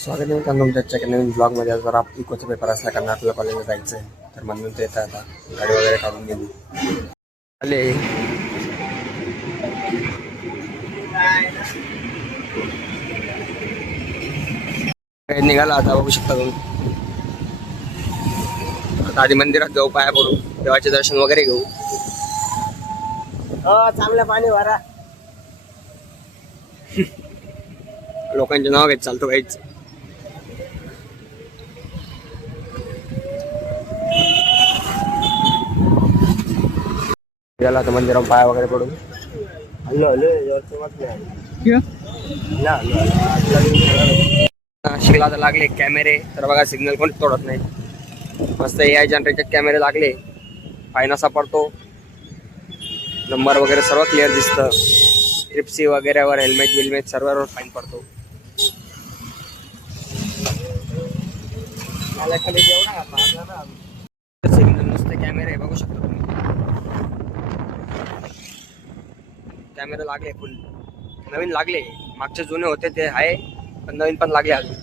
स्वागत आहे मित्रांनो तुमच्या नवीन ब्लॉगमध्ये. जर इकोचा पेपर असला कारण आपल्याला कॉलेजला जायचं आहे तर म्हणून ते येतं आता गाडी वगैरे काढून गेली आले निघाला आता बघू शकता तुम्ही. आता आधी मंदिरात जाऊ, पाया पडू, देवाचे दर्शन वगैरे घेऊ. चांगलं पाणी भरा. लोकांचे नाव घेत चालतो काहीच. निघाला आता मंदिरात पाया वगैरे पडून. नाशिकला आता लागले कॅमेरे तर बघा, सिग्नल कोण तोडत नाही. मस्त AI जनरेटेड कॅमेरे लागले. फाईन असा पडतो, नंबर वगैरे सर्व क्लिअर दिसतं. ट्रिप्सी वगैरेवर हेल्मेट बिल्मेट सर्ववर फाईन पडतो. सिग्नल नुसते कॅमेरे बघू शकता तुम्ही. कॅमेरे लागले फुल नवीन लागले. मागचे जुने होते ते आहे पण नवीन पण लागले अजून.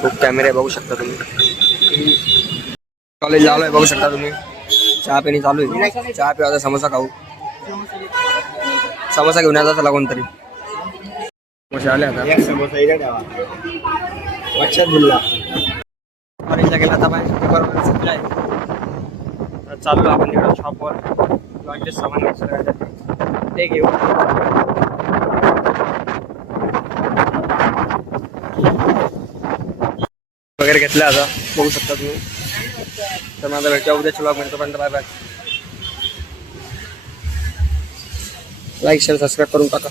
खूप कॅमेरे बघू शकता तुम्ही. कॉलेज आलोय बघू शकता तुम्ही. चहा पिणे चालू आहे. चहा पिवायचा, समोसा खाऊ. समोसा घेऊन यायचा चला कोणतरी. समोसे आले आता. लक्षात दिला कॉलेजला गेला आता बरोबर सुटला आहे. चाललो आपण तिकडे शॉपवर. लॉन्चेस सामान घ्यायचं ते घेऊ. वगैरे घेतलं आता बघू शकता तुम्ही. तर माझा भेटूया उद्याच्या ब्लॉग मध्ये. तोपर्यंत bye bye. Like share subscribe करून टाका.